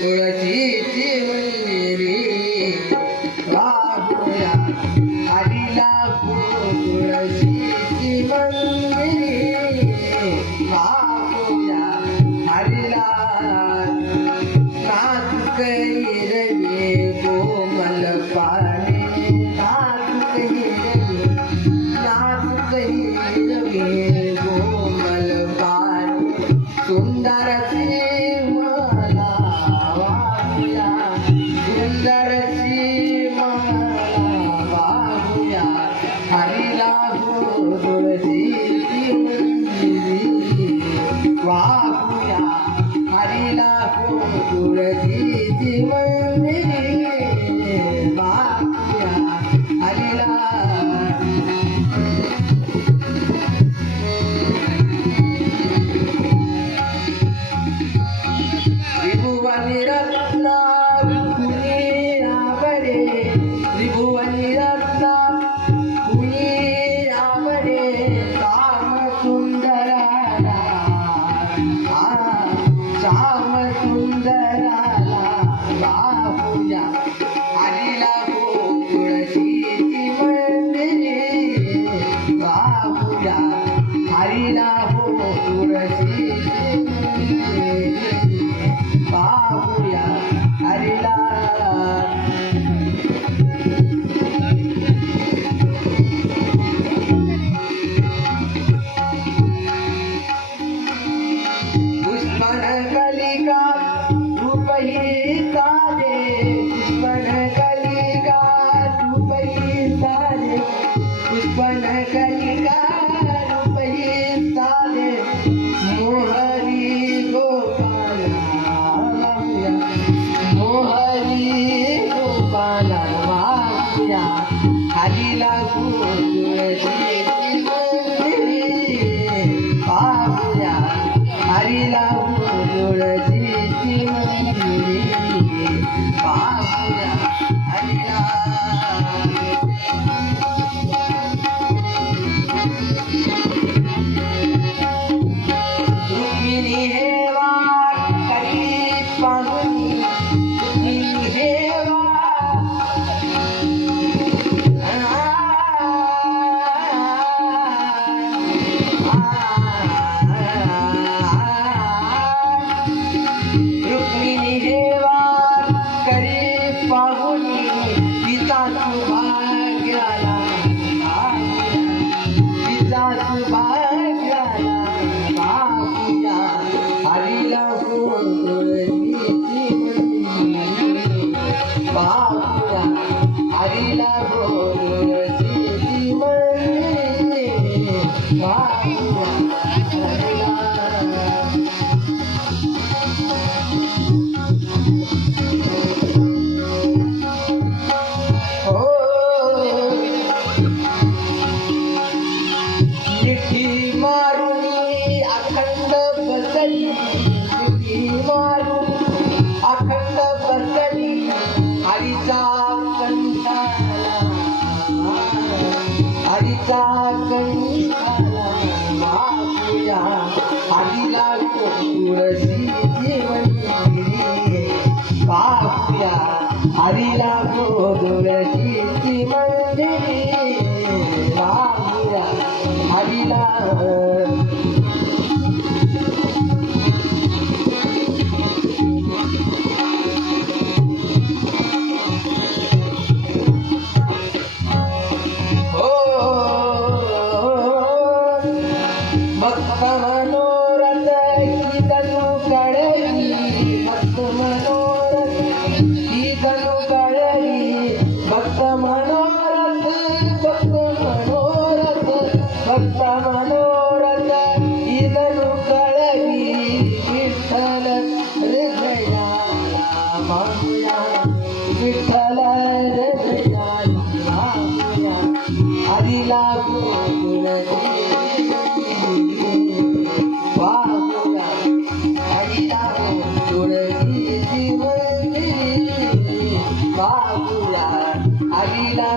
तुळशीची मंदिरी वाहूया हरीला तुळशीची मंदिरी वाहूया हरीला नाथ कैरवे कोमल पाने नाथ कैरवे कोमल पाने सुंदर मला वाहूया सुंदर मला वाहूया हरीला तुळशीची मंदिरी वाहूया हरीला तुळशीची मंदिरी वाहूया हरीला त्रिभुवनी रत्ना कुणी आवरे त्रिभुवनी रत्ना कुणी आवरे श्याम सुंदराला श्याम सुंदराला वाहूया हरीला तुळशीची मंदिरी वाहूया हरीला तुळशीची मंदिरी वाहूया हरीला दुश्मन कलिका रूपही साधे दुश्मन कलिका रूपही साधे दुश्मन कलिका रूपही साधे मोहरी गोपाल मोहरी गोपाल वाहूया हरीला तुळशीची मंदिरी वाहूया हरीला तुळशीची मंदिरी वाहूया हरीला रुक्मिणी हे वाट करी पाहुणी रुक्मिणी हे रुक्मिणी हे वाट करी पाहुणी पिता सुभाग्याला पिता सुभाग्याला वाहूया हरीला तुळशीची मंदिरी वाहूया हरीला तुळशीची मंदिरी वाहूया हरीला मिठी मारुनी अखंड बसली मिठी मारुनी अखंड बसली हरीचा कंठाला हरीचा कंठाला वाहूया हरीला तुळशीची मंदिरी वाहूया हरीला तुळशीची मंदिरी वाहूया हरीला भक्त मनोरथ ही धनु कळली भक्त मनोरथ ही धनु कळली भक्त मनोरथ भक्त मनोरथ भक्त मनोरथ ही धनु कळली विठ्ठल हृदयाला वाहूया विठ्ठल हृदयाला वाहूया हरीला वाहूया हरीला तुळशीची मंदिरी वाहूया हरीला